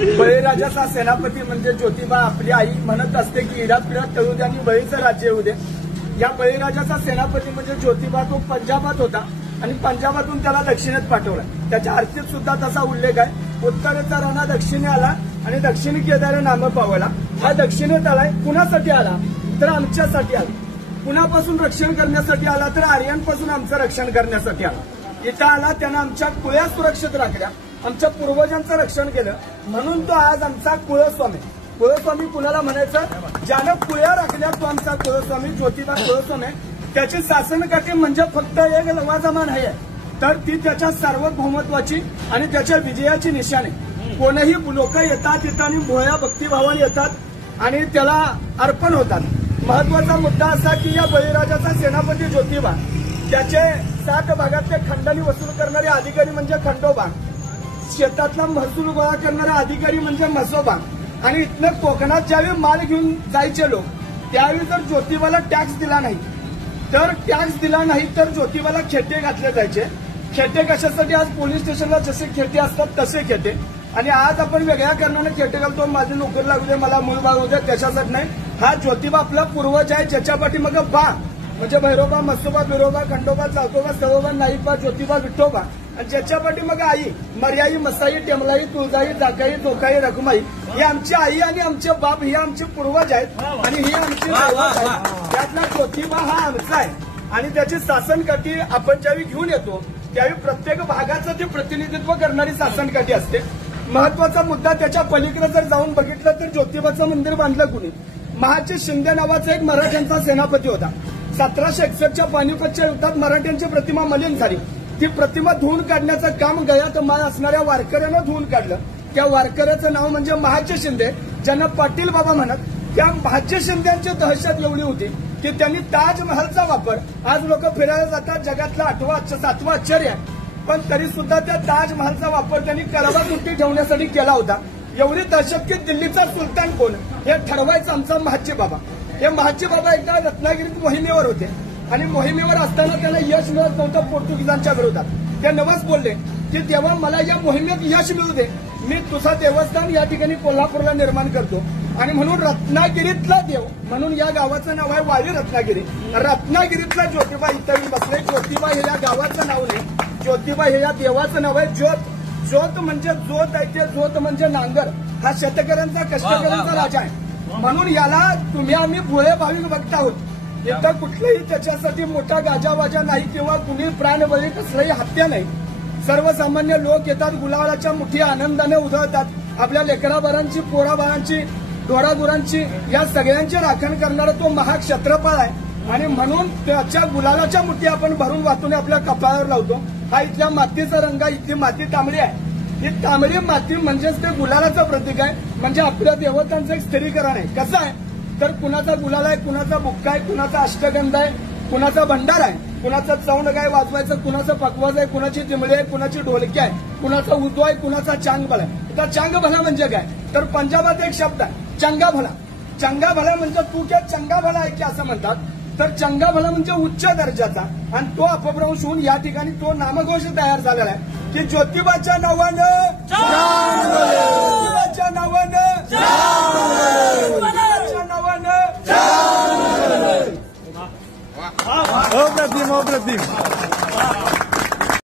बळीराजाचा सेनापती म्हणजे ज्योतिबा आपली आई म्हणत असते की इडापिडात तळू दे आणि बळीचं राज्य येऊ दे। या बळीराजाचा सेनापती म्हणजे ज्योतिबा तो पंजाबात होता आणि पंजाबातून त्याला दक्षिणेत पाठवला। त्याच्या आरतीत सुद्धा तसा उल्लेख आहे। उत्तरेचा राणा दक्षिणे आला आणि दक्षिणी केदारे नाम पावला। हा दक्षिणेत आलाय कुणासाठी आला तर आमच्यासाठी आला। कुणापासून रक्षण करण्यासाठी आला तर आर्यांपासून आमचं रक्षण करण्यासाठी आला। इथं आला त्यानं आमच्या कुळ्या सुरक्षित राखल्या, आमच्या पूर्वजांचं रक्षण केलं, म्हणून तो आज आमचा कुळस्वामी। कुळस्वामी कुणाला म्हणायचं? ज्यानं कुळ्या राखल्या तो आमचा कुळस्वामी, ज्योतिबा कुळस्वामी। त्याची शासनकाठी म्हणजे फक्त एक लवाजमान आहे, तर ती त्याच्या सार्वभौमत्वाची आणि त्याच्या विजयाची निशाणी। कोणीही लोक येतात तिथं आणि भोळ्या भक्तिभावाने येतात आणि त्याला अर्पण होतात। महत्वाचा मुद्दा असा की या बळीराजाचा सेनापती ज्योतिबा, त्याचे 7 भागातले खंडणी वसूल करणारे अधिकारी म्हणजे खंडोबा, शेतातला महसूल गोळा करणारे अधिकारी म्हणजे म्हसोबा, आणि इथनं कोकणात ज्यावेळी माल घेऊन जायचे लोक त्यावेळी जर ज्योतिबाला टॅक्स दिला नाही तर ज्योतिबाला खेटे घातले जायचे। खेटे कशासाठी? आज पोलीस स्टेशनला जसे खेटे असतात तसे खेटे, आणि आज आपण वेगळ्या कारणाने खेटे घालतो, माझी नोकरी लागू दे, मला मूळ बाळ होऊ दे, त्याच्यासाठी नाही। हा ज्योतिबा आपला पूर्वज आहे, ज्याच्या पाठीमाग बा म्हणजे भैरोबा, म्हसोबा, बिरोबा, खंडोबा, चाकोबा, सरोबा, नाईबा, ज्योतिबा, विठोबा, आणि ज्याच्या पाठीमाग आई मर्याई, मसाई, टेमलाई, तुळजाई, जाकाई, जोकाई, रखमाई, ही आमची आई आणि आमचे बाप हे आमचे पूर्वज आहेत आणि ही आमची दैवत आहे। त्यातला ज्योतिबा हा आमचा आहे आणि त्याची शासनकाठी आपण ज्यावेळी घेऊन येतो त्यावेळी प्रत्येक भागाचं ते प्रतिनिधित्व करणारी शासनकाठी असते। महत्वाचा मुद्दा, त्याच्या पलीकडे जर जाऊन बघितलं तर ज्योतिबाचं मंदिर बांधलं कुणी? महाजी शिंदे नावाचा एक मराठ्यांचा सेनापती होता। 1761च्या पानिपतच्या युद्धात मराठ्यांची प्रतिमा मलिन झाली। ती प्रतिमा धुवून काढण्याचं काम गळ्यात माळ असणाऱ्या वारकऱ्यानं धुवून काढलं। त्या वारकऱ्याचं नाव म्हणजे महाजी शिंदे, ज्यांना पाटील बाबा म्हणत। त्या महाजी शिंद्यांची दहशत एवढी होती की त्यांनी ताजमहलचा वापर, आज लोक फिरायला जातात, जगातला 7वं आश्चर्य आहे, पण तरी सुद्धा त्या ताजमहलचा वापर त्यांनी करवाकुट्टी ठेवण्यासाठी केला होता। एवढी दहशत की दिल्लीचा सुलतान कोण हे ठरवायचं आमचा महाजी बाबा। हे महाजी बाबा एकदा रत्नागिरीत मोहिमेवर होते आणि मोहिमेवर असताना त्यांना यश मिळत नव्हतं पोर्तुगीजांच्या विरोधात। ते नवस बोलले की देवा मला या मोहिमेत यश मिळू दे, मी तुझं देवस्थान या ठिकाणी कोल्हापूरला निर्माण करतो। आणि म्हणून रत्नागिरीतला देव म्हणून या गावाचं नाव आहे वाडी रत्नागिरी। रत्नागिरीतला ज्योतिबा इथं बसले। ज्योतिबा हे या गावाचं नाव नाही, ज्योतिबा हे या देवाचं नाव आहे। ज्योत म्हणजे ज्योत आहे, ते ज्योत म्हणजे नांगर, हा शेतकऱ्यांचा कष्टकऱ्यांचा राजा आहे। म्हणून याला तुम्ही आम्ही भोळे भाविक बघत आहोत। इथं कुठलंही त्याच्यासाठी मोठा गाजावाजा नाही किंवा कुणी प्राणबळी कसलाही हत्या नाही। सर्वसामान्य लोक येतात, गुलाबाच्या मुठी आनंदाने उधळतात, आपल्या लेकराबाळांची, पोराबाळांची, ढोरागुरांची, या सगळ्यांची राखण करणारा तो महाक्षत्रपाळ आहे आणि म्हणून त्याच्या गुलालाच्या मुठी आपण भरून वाटून आपल्या कपाळावर लावतो। हा इथल्या मातीचा रंग आहे, इथली माती तांबडी आहे। ही तांबडी माती म्हणजेच ते गुलालाचं प्रतीक आहे, म्हणजे आपल्या देवतांचं एक स्थिरीकरण आहे। कसं आहे तर कुणाचा गुलाल आहे, कुणाचा बुक्का आहे, कुणाचा अष्टगंध आहे, कुणाचा भंडार आहे, कुणाचं चौंड गाय वाजवायचं, कुणाचं पकवाज आहे, कुणाची दिमडी आहे, कुणाची ढोलकी आहे, कुणाचा उजवा आहे, कुणाचा चांग भला आहे। तर चांग भला म्हणजे काय तर पंजाबात एक शब्द आहे चंगा भला। चंगा भला म्हणजे तू क्या चंगा भला आहे की असं म्हणतात। तर चंगा भला म्हणजे उच्च दर्जाचा, आणि तो अपभ्रंश होऊन या ठिकाणी तो नामघोष तयार झालेला आहे की ज्योतिबाच्या नावानं, ज्योतिबाच्या नावानं, ज्योतिबाच्या नावानं। अप्रतिम अप्रतिम।